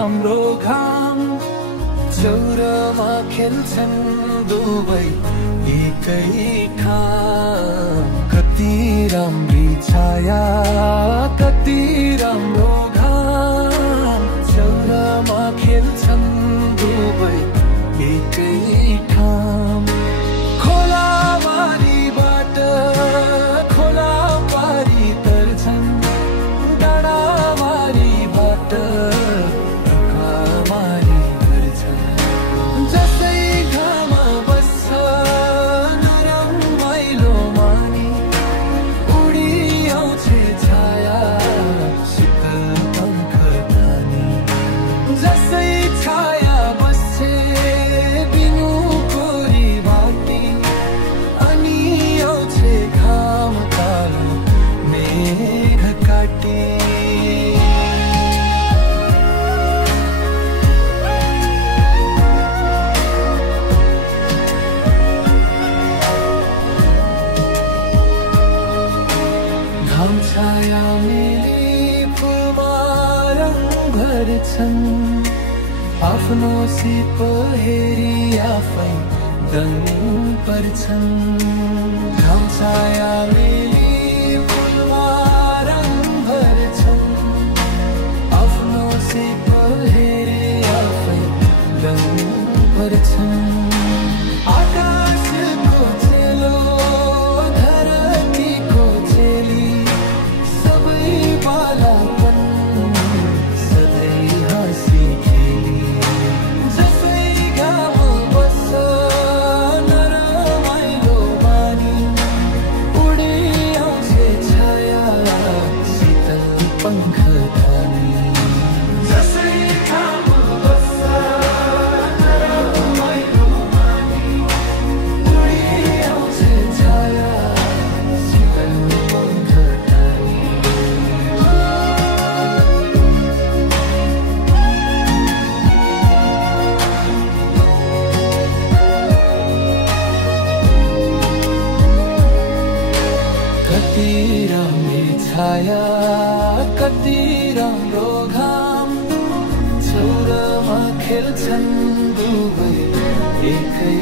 राम्रो घाम चौरमा खेल्छन् दुवै एकै ठाउँ। कति राम्री छाया कति राम्रो घाम चौरमा खेल्छन् दुवै एकै ठाउँ। खोलाबारीबाट खोला पारी तर्छन् डाँडाबारीबाट ढोकामारी गर्छन्। जसै घाम बस्छ नरम मैलो मानी उडी आउँछ छाया शीतल पंख तानी। जसै छाया बस्छे बिनु कोरी बाटी अनि आउँछ घाम कालो मेघ काटी। घाम छाया मिली फुलमा रङ भर्छन् आफ्नो सिप हेरी आफै दङ पर्छन्। घाम छाया मिली फुलमा रङ भर्छन् आफ्नो सिप हेरी आफै दङ पर्छन्। आकाशको चेलो धरतीको चेली सबै बालापन सधैँ हाँसी खेली। जसै घाम बस्छ नरमाइलो मानी उडी आउँछ छाया शीतल पंख तानी। जसै घाम बस्छ नरमाइलो मानी उडी आउँछ छाया शीतल पंख तानी। कति राम्री छाया कति राम्रो घाम चौरमा खेल्छन् दुवै एकै